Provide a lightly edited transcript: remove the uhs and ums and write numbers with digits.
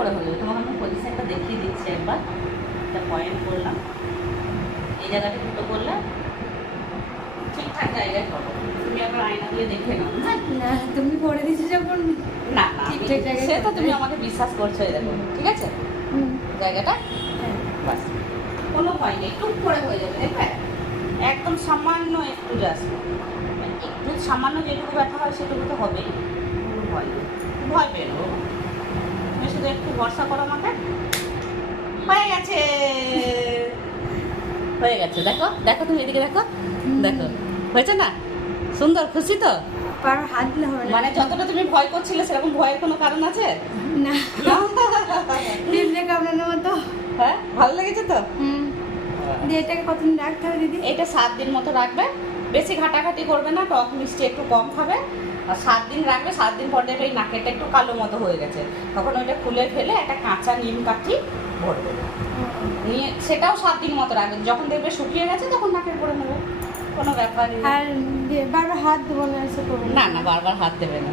করে হয়ে যাবে। তোমাকে আমি পজিশনটা দেখিয়ে দিচ্ছি একবার। একটা পয়েন্ট করলাম, এই জায়গাটা ফুটো করলে ঠিকঠাক জায়গায় করো। তুমি একবার আয়না দিয়ে দেখে নাও। না তুমি করে দিচ্ছ যখন না না ঠিকঠাক জায়গায় সে তো করতে তুমি হবে। আমাকে বিশ্বাস করছো, এই দেখো ঠিক আছে জায়গাটা। হ্যাঁ। বাস, কোনো ভয় নেই, টুক করে হয়ে যাবে। দেখবে একদম সামান্য একটু জাস্ট, একটু সামান্য যেটুকু ব্যথা হয় সেটুকু তো হবেই। কোনো ভয় নেই, ভয় পেয়ে নেবো। তুমি শুধু একটু ভরসা করো আমাকে। হয়ে গেছে, হয়ে গেছে। দেখো দেখো, তুমি এদিকে দেখো, দেখো হয়েছে না? সুন্দর, খুশি তো? পারো হাত দিলে হবে না। মানে যতটা তুমি ভয় করছিলে সেরকম ভয়ের কোনো কারণ আছে? না টিপলে কামড়ানোর মতো। হ্যাঁ, ভালো লেগেছে তো? দিয়ে এটাকে কতদিন রাখতে হবে দিদি? এটা 7 দিন মতো রাখবে, বেশি ঘাটাঘাটি করবে না, টক মিষ্টি একটু কম খাবে। আর 7 দিন রাখবে, 7 দিন পর দেখবে এই নাকেরটা একটু কালো মতো হয়ে গেছে, তখন ওইটা খুলে ফেলে একটা কাঁচা নিম কাঠি ভরবে, নিয়ে সেটাও 7 দিন মতো রাখবে। যখন দেখবে শুকিয়ে গেছে তখন নাকের করে নেবে, কোনো ব্যাপারই না। আর বারবার হাত দেবো না, এসে করবো না না, বারবার হাত দেবে না।